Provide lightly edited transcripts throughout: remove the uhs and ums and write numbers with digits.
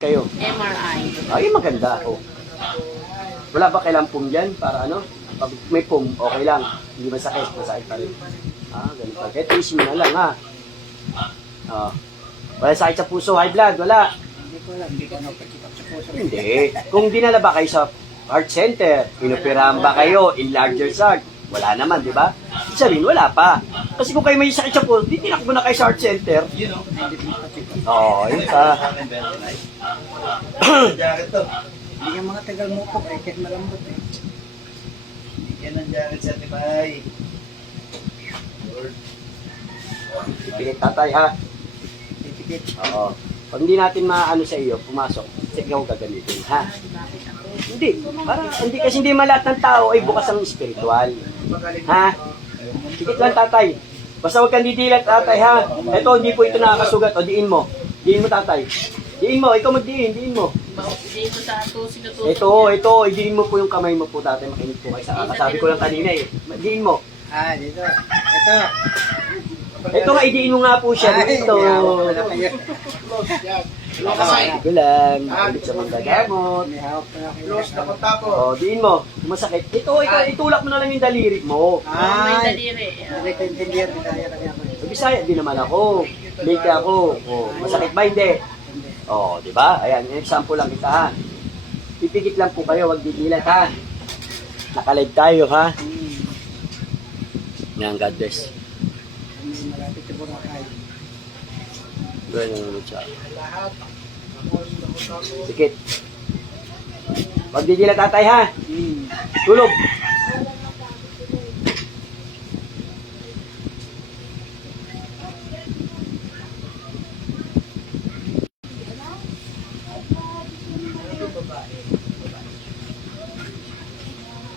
Kayo? MRI. Ay, maganda. Oh. Wala ba kailang pum dyan? Para ano? Pag may pum, okay lang. Hindi masakit. Masakit pa rin. Ganun pa. Kaya tiisin mo na lang, ha? Wala sakit sa puso, high blood, wala. Hindi ko alam, hindi ko napagkipag sa puso. Hindi. Kung dinala ba kayo sa heart center, inoperahan ba kayo, enlarger heart, wala naman, di ba? Sabihin, wala pa. Kasi kung kayo may sakit sa puso, di tinakbo na kayo sa heart center. Yun o, hindi ko napagkipag. Oo, yun pa. Hindi yung mga tagal mo po, kahit malambot eh. Yan ang jacket sa tibay. Pipikit tatay, ha? Titikit. Oo. Pag hindi natin maano sa iyo, pumasok, ikaw gagamitin, ha? Hindi. Hindi kasi hindi lahat ng tao ay bukas ang spiritual. Ha? Tikit lang tatay. Basta huwag kang didilat tatay, ha? Ito, hindi po ito nakakasugat. O, diin mo. Diin mo tatay. Diin mo. Ikaw magdiin. Diin mo. Dito sa tusin na tusin. Ito. Idiin mo po yung kamay mo po tatay. Makinig po kayo sa kasabi ko lang kanina eh. Diin mo. Dito. Ito. Ito nga, idiin mo nga po siya dito. Wala kayo. Ito lang. Ulit sa mga gamot. May hawak pa na kayo. Close na tapo. O, diin mo. Kung masakit. Ito, itulak mo na lang yung daliri mo. May daliri. Hindi ko intindihan, bisaya kami ako. Bisaya din naman ako. Late ako. O, masakit ba? Hindi. O, di ba? Ayan, example lang kita, ha? Pipikit lang po kayo, wag didilat, ha? Nakalive tayo, ha? Yan, God bless. May malapit sa Boracay. Ganyan naman siya. Pikit. Wag didilat, tatay, ha? Tulog.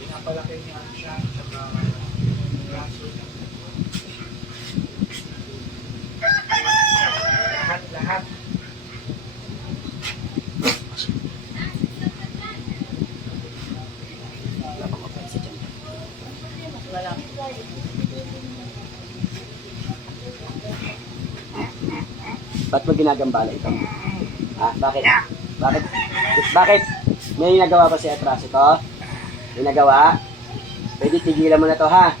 Pinapalaki niya siya sa mga braso niya. Lahat. Wala. Ba't mo ginagambala ito? Ha? Bakit? Bakit? May nagawa ba si Atras ito? May nagawa? Pwede tigilan mo na to, ha?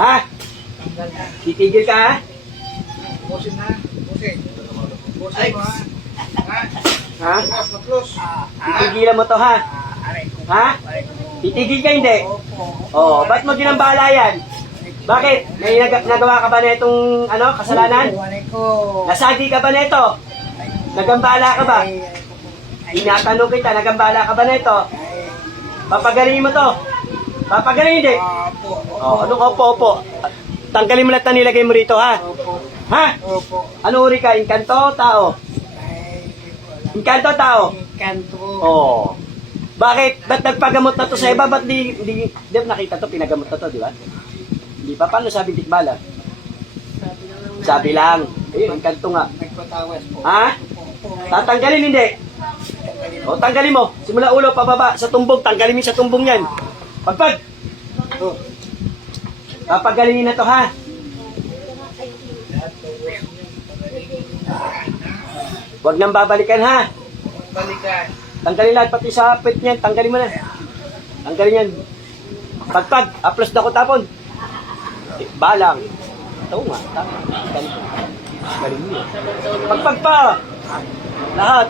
Ha? Tanggal na. Titigil ka, ha? Busin na. Busin. Busin mo ha. Ha? Close na close. Titigilan mo to, ha? Ha? Titigil ka, hindi? Oo, ba't mo ginambala yan? Bakit? May nagawa ka ba na itong kasalanan? Wanay ko. Nasagi ka ba na ito? Nagambala ka ba? Tinatanong kita, nagambala ka ba na ito? Papagalingin mo to. Papagalingin, hindi? Opo. Anong opo? Tanggalin mo lahat na nilagay mo rito, ha? Opo. Ha? Opo. Ano uri ka? Inkanto, tao? Inkanto, tao? Kanto. Oo. Bakit? Ba't nagpagamot na to sa iba? Ba't di nakita to? Pinagamot na to, di ba? Hindi pa. Paano sabi tikbala? Sabi lang. Ayun, inkanto nga. Nagpatawas po. Ha? Tatanggalin, hindi? O, tanggalin mo. Simula ulo, pababa. Sa tumbong. Tanggalin mo sa tumbong yan. Pagpag! Papagalingin na to, ha? Huwag nang babalikan, ha? Balikan. Tanggalin lahat, pati sa pet niyan. Tanggalin mo na. Tanggalin yan. Pagpag! Aplos na ko tapon. Balang. Ito nga. Tanggalin mo. Pagpag pa! Lahat.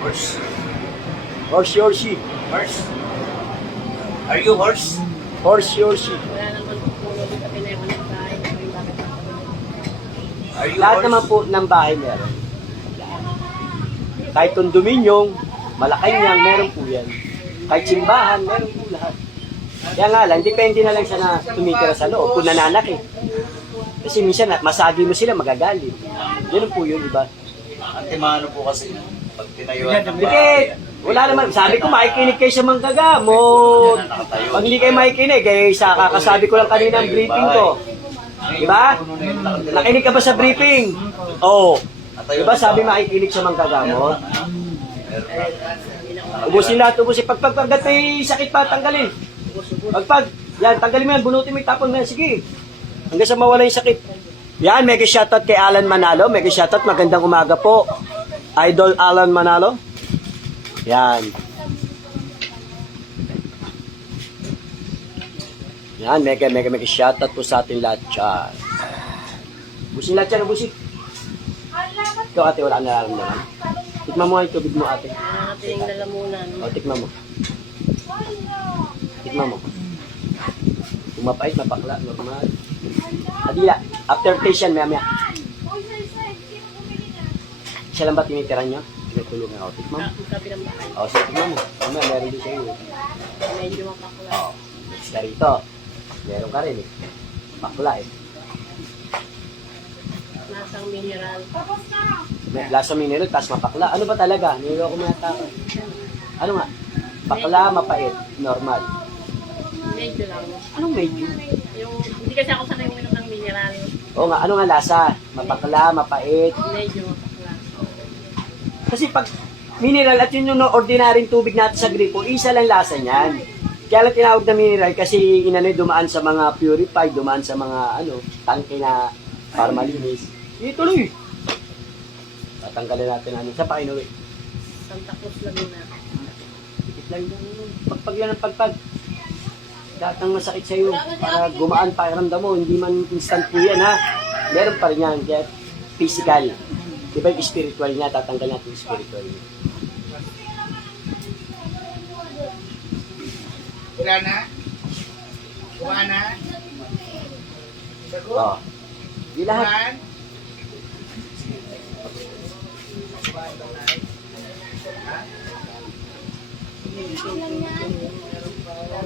Horse. Horse your sheep. Horse. Are you horse? Horse your sheep. Wala naman po sa pinayong ng bahay. Are you Lahat horse? naman po ng bahay meron. Kahit kondominium, Malacanang, meron po yan. Kahit simbahan, meron po lahat. Kaya nga lang, depende na lang siya na tumitira sa loob kung nananak eh. Kasi minsan, masagi mo sila, magagalit. Ganun po yun, iba. Antimano po kasi yan. Pag tinayuan ng Dikit! Wala naman. Sabi ko, makikinig kayo sa mga gagamot. Pag hindi kayo makikinig, sa kakasabi ko lang kanina ang briefing ko. Diba? Nakinig ka ba sa briefing? Oo. Diba sabi makikinig sa mga gagamot? Ubusin lahat, ubusin. Pagpagpagat may sakit pa, tanggalin. Pagpag, yan, tanggalin mo yan, bunutin mo yung tapon mo yan. Sige. Hanggang sa mawala yung sakit. Yan, mega shoutout kay Alan Manalo. Mega shoutout, magandang umaga po. Idol Alan Manalo. Yan. Yan, mega shoutout po sa ating lahat dyan. Busin lahat yan, busin. Ito ate, wala kang nararamdaman. Tikman mo nga yung tubig mo ate. Ating lalamunan. O, tikman mo. Tikman mo. Kung mapait, mapakla, normal. Adila, after taste yan, maya. Siya lang ba tinitiran nyo? Tinutulungan ako. Tikman mo. Tabi ng bahay. O, so tikman mo. Mamaya, meron din sa'yo. Medyo mapakla. O, next ka rito. Meron ka rin eh. Pakla eh. Nasang mineral. May lasa mineral, tapos mapakla. Ano ba talaga? Niloko mo yata ako. Ano nga? Pakla, mapait, normal. Medyo lang. Anong medyo? Yung, hindi kasi ako sanay uminom ng mineral. Oo nga, ano nga lasa? Mapakla, mapait. Medyo mapakla. Kasi pag mineral at yun yung ordinaryong tubig natin sa gripo, isa lang lasa niyan. Kaya lang tinawag na mineral kasi inano'y dumaan sa mga purified, dumaan sa mga tangke na para malinis. Ituloy! Tatanggalin natin sa pakinuwi. Santa Cruz Laguna. Tikit lang yung pagpag yan ang pagpag. Lahat ng masakit sa'yo para gumaan pakiramdam mo, hindi man instant po yan ha. Meron pa rin yan, kaya physical. Diba yung spiritual niya, tatanggal natin yung spiritual niya. Wala na? Wala na? Sagot? Oo. Di lahat. One?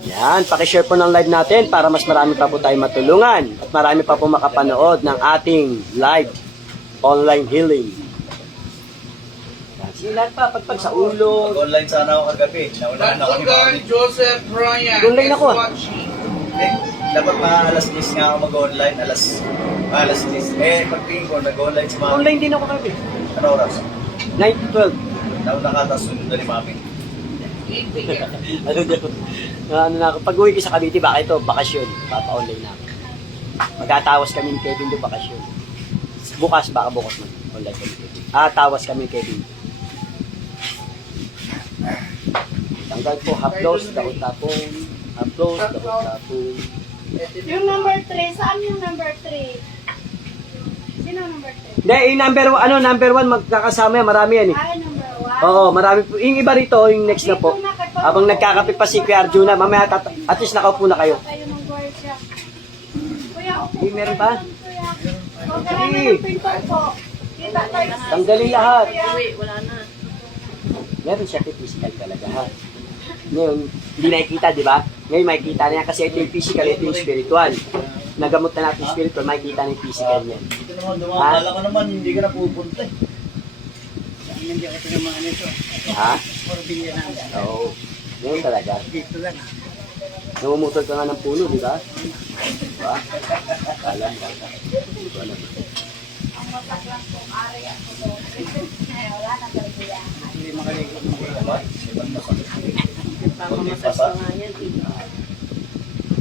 Yan, pakishare po ng live natin para mas marami pa po tayo matulungan at marami pa po makapanood ng ating live online healing. Yan, silat pa, pagpag sa ulo. Online sana ako kagabi. Naunahan ako ni Tantugan Mami. Joseph Ryan Online is ako, ah. watching. Dapat mga alas 10 nga ako mag-online. Alas 10. Pagtingin ko, nag-online si Mami. Online din ako kagabi. Ano oras? 9 to 12. Nakatas sunod na ni Mami. Ano na ako, pag uwi ko sa Cavite, baka ito, bakasyon. Papa-online na ako. Magkatawas kami ni Kevin do bakasyon. Bukas, baka bukas online kami Kevin. Tawas kami ni Kevin. Tanggal po, haplos, tapon. Haplos, tapon. Yung number 3, saan yung number 3? Sino ang number 3? Hindi, yung number 1, magkakasama yan, marami yan eh. Ay, number 1. Oo, marami po. Yung iba rito, yung next na po. Habang nagkakape pa si Kuya Arjuna, mamaya at least nakaupo na kayo. Tayo ng workshop. Kuya, upo. Hindi, meron pa? Huwag ka lang ng pinto po. Kita tayo. Tanggalin lahat. Uwi, wala na. Meron siya physical talaga ha. Ngayon, hindi nakikita, di ba? Ngayon makikita na yan kasi ito yung physical, ito yung spiritual. Nagamot na natin yung spiritual, makikita na yung physical niya. Ito naman, dumamala ka naman, hindi ka na pupunta eh. Hindi ako tinamaan nito. Ha? Orbilya namin. Oo. Ngayon talaga. Dito lang. Namumutol ka nga ng puno, di ba? Diba? Alam ba? Hindi ko alam. Hindi makaligo. Pamamasas pa nga yan.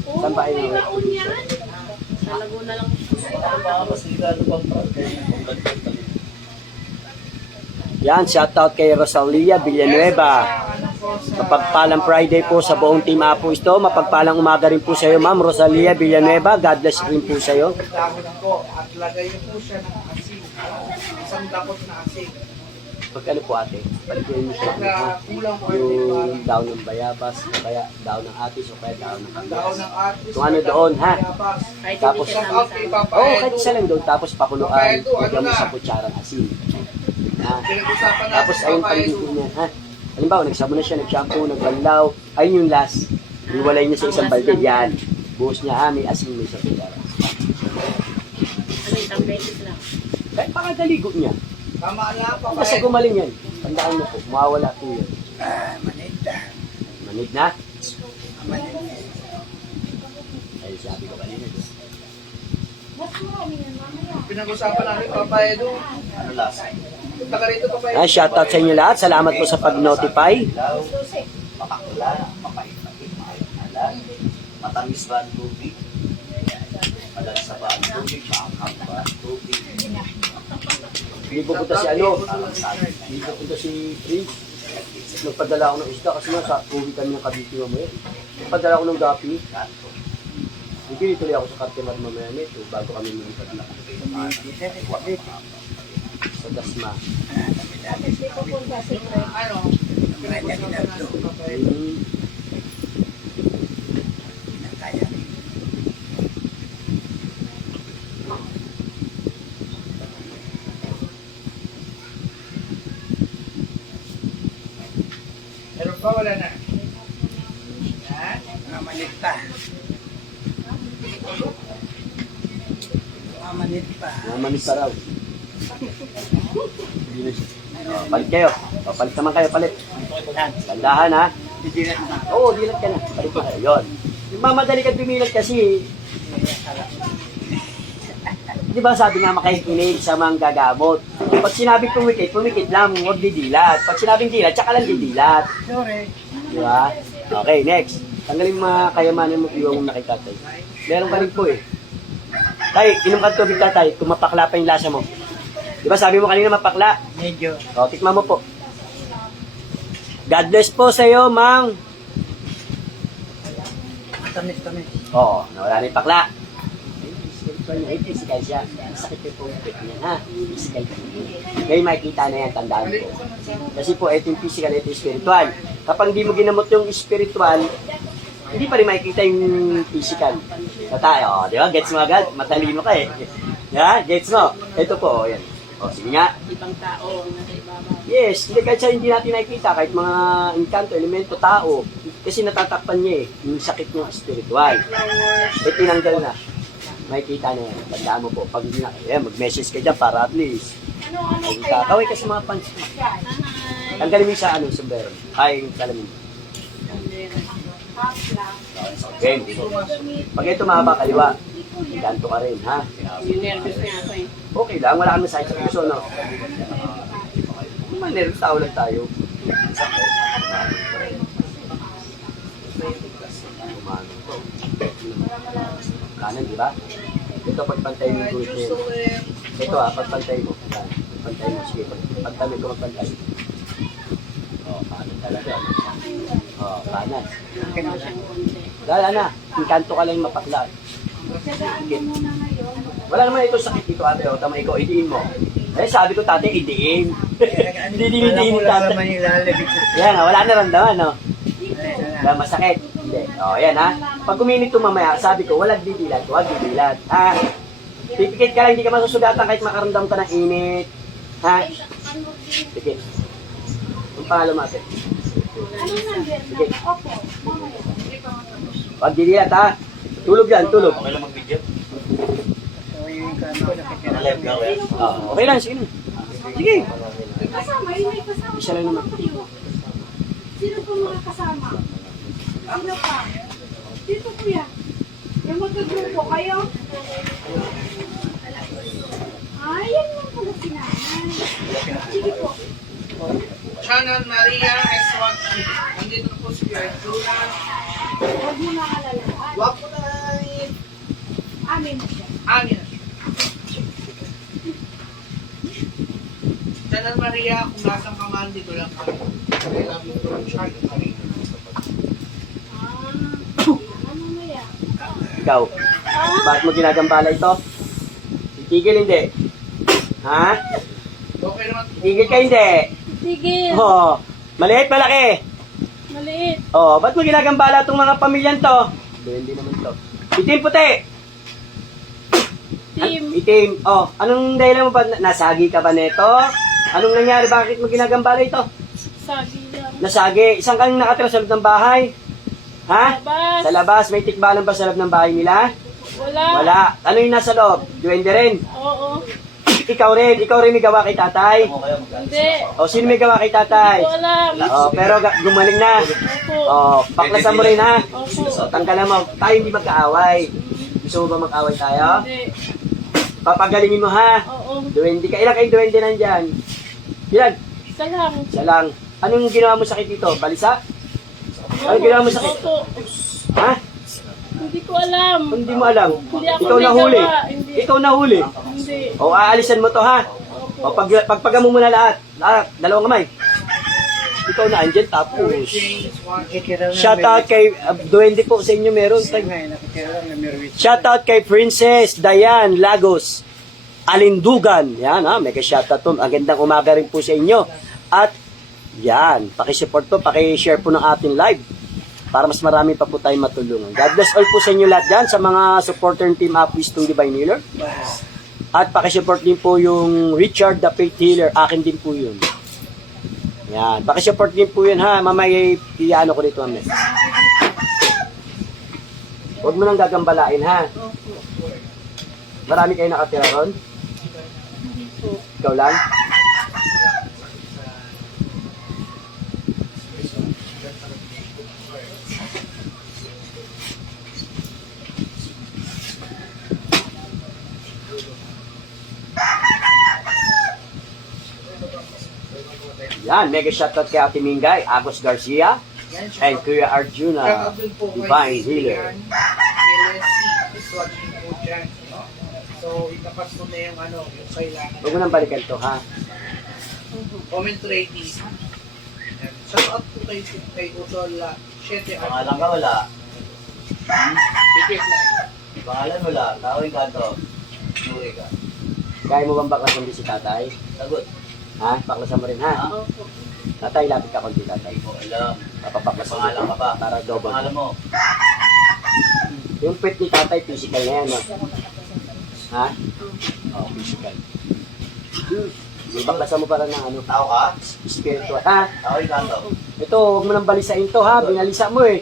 Saan ba kayo naman? Sa Laguna lang. Mas ligado pang Yan, shoutout kay Rosalia Villanueva. Mapagpalang Friday po sa buong team Apo ito. Mapagpalang umaga rin po sa iyo, Ma'am Rosalia Villanueva. God bless rin po sa iyo. Dahon ko at lagay niyo po siya ng asin. Isang dakot na asin. Pag ano po ate, paligyan niyo siya Pagka kulang po ay yung daon ng bayabas, o kaya daon ng atis, o kaya daon ng daon kanggas. ng atis. Kung ano doon, ha? Kahit Tapos- hindi siya Shout out kay sama-sama. Papa Oo, Edu. kahit isa lang doon, tapos pakuluan, Papa Edu, ano lagyan mo na? sa kutsarang asin. Ha? Pinag-usapan natin Tapos ayun Papa pagdito Edu. niya, ha? Halimbawa, nagsabon na siya, nag-shampoo, nagbanlaw, ayun yung last. Iwalay niya sa isang balde, yan. Buhos niya, ha? May asin mo sa kutsara. Ano yung beses lang. Kahit pakadaligo niya. Tama na, Papa Basta Edu. gumaling yan. Tandaan mo po, mawawala po yun. Manita. Manig na? Manita. Ay, sabi ko kanina. Pinag-usapan natin Papa Edu. Ano lasa? Punta ka rito Papa Edu. Ah, shoutout sa inyo lahat. Salamat po sa pag-notify. Ilaw, mapakula, mapait-pait, maalat, matamis ba ang tubig? Malansa ba ang tubig? Maanghang ba ang tubig? Hindi pupunta si ano. Hindi pupunta si Prince. Nagpadala ako ng isda kasi nga sa uwi kami ng Cavite mamaya. Nagpadala ako ng gapi. Hindi tuloy ako sa Cartimar mamaya nito bago kami lumipat na. Sa Dasma. Hindi pupunta si Fred. Ano? Meron pa, wala na. Yan. Mamanit pa. Mamanit pa. Namamis pa raw. Palit kayo. Palit naman kayo, palit. Tandahan ha. Oo, dilat ka na. Palit ka kayo. Yun. Yung mamadali ka dumilat kasi, di ba sabi nga makakikinig sa mga gagamot. Pag sinabing pumikit lang, huwag didilat. Pag sinabing dilat, tsaka lang didilat. Sorry. Di ba? Okay, next. Tanggalin yung mga kayamanan mo iwan mo na kay tatay. Meron ka rin po eh. Tay, inom ka tubig tatay, kung mapakla pa yung lasa mo. Di ba sabi mo kanina mapakla? Medyo. O, tikman mo po. God bless po sa iyo, Mang. Tamis. Oo, nawala na yung pakla. Ay, physical siya. Sakit yung pumipit niya, ha? Physical po. Ngayon makikita na yan, tandaan ko. Kasi po, ito yung physical, ito yung spiritual. Kapag hindi mo ginamot yung spiritual, hindi pa rin makikita yung physical. So tayo, di ba? Gets mo agad? Matalino ka eh. Yeah, gets mo? Ito po, yan. O, sige nga. Ibang tao ang nasa ibabaw. Yes, hindi kahit siya hindi natin nakikita, kahit mga inkanto, elemento, tao, kasi natatakpan niya eh, yung sakit niya spiritual. Eh, tinanggal na. Makikita na yan. Tandaan mo po. Pag hindi na, mag-message ka dyan para at least. Makikita. Kaway ka sa mga pants mo. Tanggalin mo yung sa sombrero. Ay, salamin. Okay. So, pag ito mahaba kaliwa, ganto ka rin, ha? Yung nervous niya ako eh. Okay lang, wala kami sakit sa puso, no? Manervous, tao lang tayo. Kanan, di ba? Ito, pagpantay mo yung guhit na yun. Ito pagpantay mo. Yan, pagpantay mo. Sige, pagpantay ko magpantay. Kanan talaga. Kanan. Wala na. Inkanto ka lang yung mapakla. Sige. Wala naman ito sakit dito, ate. O, tama ikaw, idiin mo. Eh, sabi ko, tate, idiin. Hindi dinidiin tate. Yan, wala na ramdaman, no? Wala masakit. Hindi. O, yan, ha? Pag kuminit ito mamaya, sabi ko, walang didilat, huwag didilat. Ha? Pipikit ka lang, hindi ka masusugatan kahit makaramdam ka ng init. Ha? Pikit. Ang pangalan mo, ate. Anong number? Sige. Opo, mamaya. Huwag didilat, ha? Tulog yan, tulog. Okay lang mag-video? So, yung kanto, Live na ako yan. Okay lang, sige na. Sige. Kasama, yung may kasama. Isa lang naman. Sino po mga kasama? Sino pa? Dito kuya. Yung magkagrupo kayo? Ayan lang pala si nanay. Sige po. Shannon Maria S1. Nandito na po si Gertrude. Huwag mo na kalalaan. Wag mo na Amin siya. Amin. Shannon Maria, kung nasang ka man, dito lang kami. Kailangan mo yung Shannon Maria. Ano na yan? Ikaw, bakit mo ginagambala ito? Itigil hindi. Ha? Okay naman. Itigil ka hindi. Sige, Oo. Maliit, malaki. maliit. Oo, ba't mo ginagambala itong mga pamilyan to? Hindi naman to. Itim puti. Team. Itim. Oh, anong dahilan mo ba? Nasagi ka ba neto? Anong nangyari? Bakit mo ginagambala ito? Sabi lang. Nasagi. Isang kang nakatira sa loob ng bahay? Ha? Labas. Sa labas, may tikbalan ba sa loob ng bahay nila? Wala. Wala. Ano yung nasa loob? Duwende rin. Oo. Ikaw rin may gawa kay tatay. Hindi. O, sino may gawa kay tatay? Hindi ko alam. O, pero gumaling na. Opo. O, baklasan mo rin ha. Opo. O, tanggalan mo. Tayo hindi magkaaway. Gusto mo ba mag-away tayo? Hindi. Papagalingin mo ha. Oo. Duwende ka. Ilan kayong duwende nandyan? Ilan? Isa lang. Isa lang. Anong ginawa mo sakit dito? Balisa? Anong ginawa mo sakit? Opo. Ha? Hindi ko alam. Hindi mo alam. Hindi ako Ikaw may nahuli. gawa. Hindi. Ikaw nahuli. Hindi. O, aalisan mo to ha. Opo. O, pagpaga mo muna lahat. Lahat, dalawang kamay. Ikaw na andyan, tapos. Nakikira lang Shoutout kay Duwende po sa inyo meron. Nakikira lang na Merwis. Shoutout kay Princess Diane Lagos Alindugan. Yan ha, mega shoutout po. Ang gandang umaga rin po sa inyo. At yan, pakisupport po, pakishare po ng ating live para mas marami pa po tayong matulungan. God bless all po sa inyo lahat dyan, sa mga supporter ng Team Apis to Divine Healer. At pakisupport din po yung Richard the Faith Healer, akin din po yun. Yan, pakisupport din po yun ha, mamaya i-ano ko dito mamaya. Huwag mo nang gagambalain ha. Marami kayo nakatira ron? Ikaw lang? Yan, mega shoutout kay Ate Mingay, Agos Garcia, and Kuya Arjuna, Divine Healer. is watching po dyan. So, itapat mo na yung ano, yung kailangan. Huwag mo nang balikan to, ha? Comment ready. Shout out po kay Utol 7 Pangalan ka wala. Pipit na Pangalan wala. Tawin ka to. Nuri ka. Kaya mo bang baklasan din si tatay? Sagot. Ha? Baklasan mo rin, ha? Tatay, lapit ka konti, tatay. Hindi ko alam. Papabaklasan Pangalan ka pa. para double. Pangalan mo. Yung pet ni tatay, physical na yan, no? Ha? Oh, physical. Yung baklasan mo para ng ano, Tao ka? spiritual. Ha? Tawin ka to. Ito, huwag mo nang balisain to, ha? Binalisa mo, eh.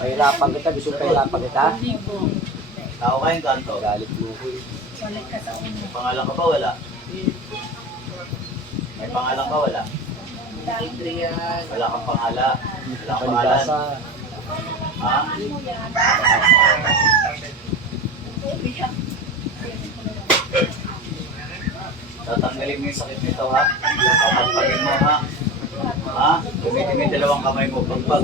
Pahirapan kita, gusto pahirapan kita. Hindi po. Tao ka yung kanto. Galit mo ko, eh. Pangalan ka ba wala? May pangalan ka wala? Adrian. Wala kang pangalan. Wala kang pangalan. Palibasa. Ha? Tatanggalin mo yung sakit nito ha? Kapagpagin mo ha? Ha? Gamitin mo yung dalawang kamay mo. Pagpag.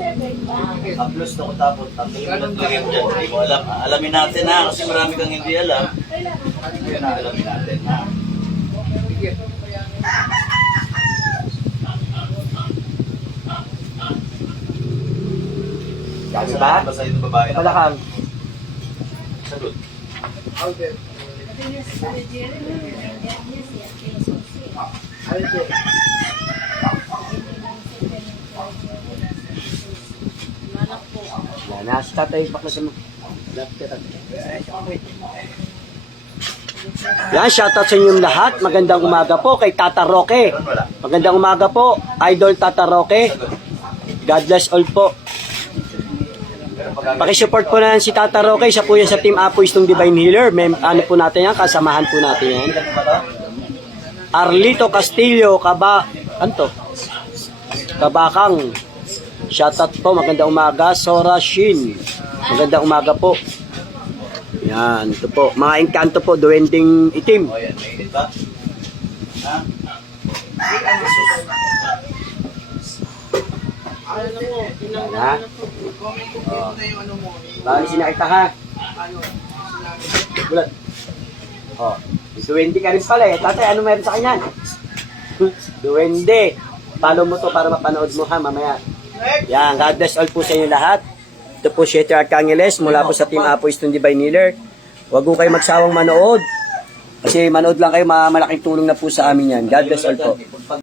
Haplos na ko tapos. Tanggalin mo lang lagyan mo dyan. Hindi mo alam. Alamin natin ha? Kasi marami kang hindi alam. Yun ang alamin natin ha? Dami ba? Basta yung babae na. Palakang. Sagot. Alden. Alden. Anak po. Yan na, si tatay, baklasan mo. Lapit ka, tatay. Yan, shoutout sa inyong lahat. Magandang umaga po kay Tata Roque. Meron wala. Magandang umaga po, Idol Tata Roque. Sagot. God bless all po. Meron pag- Pakisupport po na si Tata Roque. Siya po yan sa Team Apoy itong Divine Healer. Ano po natin yan? Kasamahan po natin yan. Ilan ba to? Arlito Castillo, Anto? Kabakang. Shoutout po, magandang umaga. Sora Shin. Magandang umaga po. Yan, ito po. Mga engkanto po, duwending itim. O yan, mainit ba? Ha? Ano po, tinanggal Ha? na po. Comment ko po na yung ano mo. Bali sinakita ha. Ano, sinabi. Bulat. Oh, duwende ka rin pala eh. Tatay, ano meron sa kanya? Duwende. Follow mo to para mapanood mo ha mamaya. Yan, God bless all po sa inyo lahat. Ito po si Arcangeles mula po sa Team Apoy itong Divine Healer. Huwag po kayo magsawang manood. Kasi manood lang kayo, malaking tulong na po sa amin yan. God bless all po.